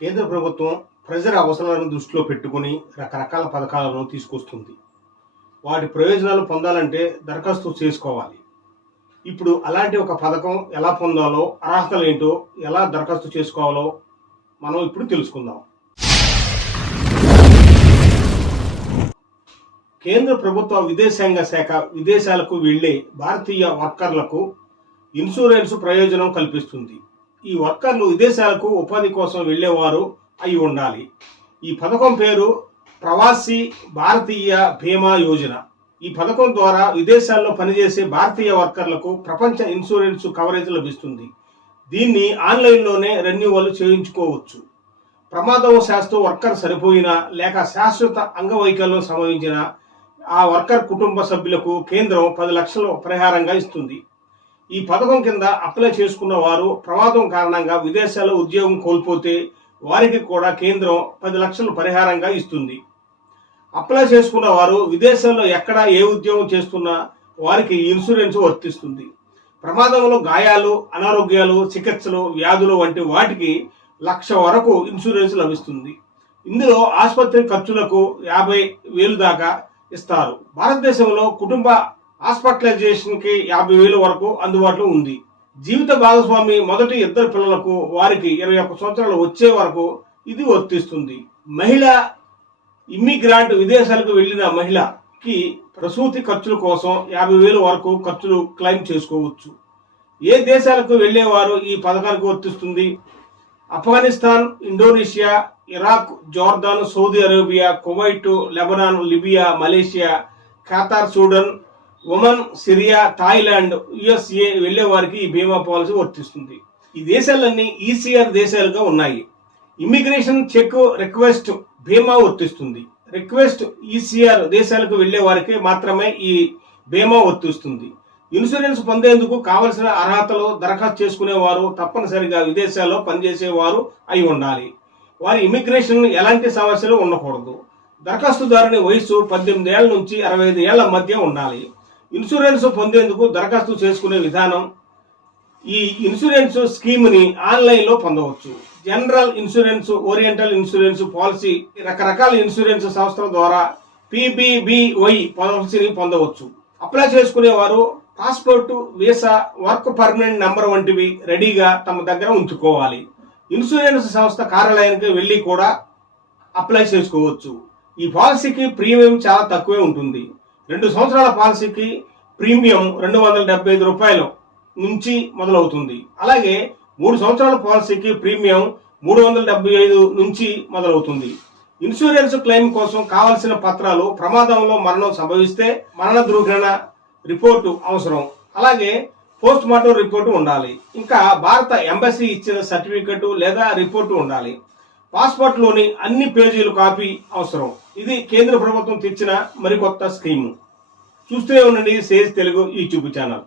కేంద్ర ప్రభుత్వం ప్రజల అవసరాలను దృష్టిలో పెట్టుకుని రకరకాల పథకాలను తీసుకొస్తుంది. వాటి ప్రయోజనాలు పొందాలంటే దరఖాస్తు చేసుకోవాలి. ఇప్పుడు అలాంటి ఒక పథకం ఎలా పొందాలో అర్హతలు ఏంటో ఎలా దరఖాస్తు చేసుకోవాలో మనం ఇప్పుడు తెలుసుకుందాం. కేంద్ర ప్రభుత్వ విదేశాంగ శాఖ విదేశాలకు వెళ్ళే భారతీయ వర్కర్లకు ఇన్సూరెన్స్ ప్రయోజనం కల్పిస్తుంది. ఈ వర్కర్లు విదేశాలకు ఉపాధి కోసం వెళ్ళేవారు అయి ఉండాలి. ఈ పథకం పేరు ప్రవాసీ భారతీయ బీమా యోజన. ఈ పథకం ద్వారా విదేశాల్లో పనిచేసే భారతీయ వర్కర్లకు ప్రపంచ ఇన్సూరెన్స్ కవరేజ్ లభిస్తుంది. దీన్ని ఆన్లైన్లోనే రెన్యువల్ చేయించుకోవచ్చు. ప్రమాదవశాస్తు వర్కర్ సరిపోయినా లేక శాశ్వత అంగవైకల్యం సంభవించిన ఆ వర్కర్ కుటుంబ సభ్యులకు కేంద్రం పది లక్షలు పరిహారంగా ఇస్తుంది. ఈ పథకం కింద అప్లై చేసుకున్న వారు ప్రమాదం కారణంగా విదేశాల్లో ఉద్యోగం కోల్పోతే వారికి కూడా కేంద్రం పది లక్షలు పరిహారంగా ఇస్తుంది. అప్లై చేసుకున్న వారు విదేశాల్లో ఎక్కడ ఏ ఉద్యోగం చేస్తున్నా వారికి ఇన్సూరెన్స్ వర్తిస్తుంది. ప్రమాదంలో గాయాలు అనారోగ్యాలు చికిత్సలు వ్యాధులు వంటి వాటికి లక్ష వరకు ఇన్సూరెన్స్ లభిస్తుంది. ఇందులో ఆసుపత్రి ఖర్చులకు యాభై వేలు దాకా ఇస్తారు. భారతదేశంలో కుటుంబ హాస్పిటలైజేషన్కి యాభై వేల వరకు అందుబాటులో ఉంది. జీవిత భాగస్వామి మొదటి ఇద్దరు పిల్లలకు వారికి ఇరవై ఒక్క సంవత్సరాలు వచ్చే వరకు ఇది వర్తిస్తుంది. మహిళ ఇమ్మిగ్రాంట్ విదేశాలకు వెళ్ళిన మహిళకి ప్రసూతి ఖర్చుల కోసం యాభై వేల వరకు ఖర్చులు క్లెయిమ్ చేసుకోవచ్చు. ఏ దేశాలకు వెళ్ళేవారు ఈ పథకానికి వర్తిస్తుంది? Afghanistan Indonesia Iraq Jordan Saudi Arabia Kuwait Lebanon Libya Malaysia Qatar Sudan Oman Syria Thailand USA వెళ్ళే వారికి ఈ బీమా పాలసీ వర్తిస్తుంది. ఈ దేశాలన్నీ ఈసీఆర్ దేశాలుగా ఉన్నాయి. ఇమ్మిగ్రేషన్ చెక్ రిక్వెస్ట్ బీమా వర్తిస్తుంది. రిక్వెస్ట్ ఈసీఆర్ దేశాలకు వెళ్ళే వారికి మాత్రమే ఈ బీమా వర్తిస్తుంది. ఇన్సూరెన్స్ పొందేందుకు కావలసిన అర్హతలు దరఖాస్తు చేసుకునేవారు తప్పనిసరిగా విదేశాల్లో పనిచేసేవారు అయి ఉండాలి. వారి ఇమిగ్రేషన్ ఎలాంటి సమస్యలు ఉండకూడదు. దరఖాస్తుదారుని వయసు పద్దెనిమిది ఏళ్ళ నుంచి అరవై ఐదు ఏళ్ళ మధ్య ఉండాలి. ఇన్సూరెన్స్ పొందేందుకు దరఖాస్తు చేసుకునే విధానం ఈ ఇన్సూరెన్స్ స్కీమ్ని ఆన్లైన్లో పొందవచ్చు. General insurance oriental insurance policy రకరకాల ఇన్సూరెన్స్ సంస్థల ద్వారా పీబీబీవై పాలసీని పొందవచ్చు. అప్లై చేసుకునేవారు passport visa work permanent number వంటివి రెడీగా తమ దగ్గర ఉంచుకోవాలి. ఇన్సూరెన్స్ సంస్థ కార్యాలయానికి వెళ్ళి కూడా అప్లై చేసుకోవచ్చు. ఈ పాలసీకి ప్రీమియం చాలా తక్కువే ఉంటుంది. రెండు సంవత్సరాల పాలసీకి ప్రీమియం రెండు వందల డెబ్బై ఐదు రూపాయలు నుంచి మొదలవుతుంది. అలాగే మూడు సంవత్సరాల పాలసీకి ప్రీమియం మూడు వందల డెబ్బై ఐదు నుంచి మొదలవుతుంది. ఇన్సూరెన్స్ క్లెయిమ్ కోసం కావలసిన పత్రాలు ప్రమాదంలో మరణం సంభవిస్తే మరణ ధృవీకరణ రిపోర్టు అవసరం. అలాగే పోస్ట్ మార్టం రిపోర్టు ఉండాలి. ఇంకా భారత ఎంబసీ ఇచ్చిన సర్టిఫికెట్ లేదా రిపోర్టు ఉండాలి. పాస్పోర్ట్లోని అన్ని పేజీలు కాపీ అవసరం. ఇది కేంద్ర ప్రభుత్వం తెచ్చిన మరికొత్త స్కీము. చూస్తూనే ఉండండి సేజ్ తెలుగు యూట్యూబ్ ఛానల్.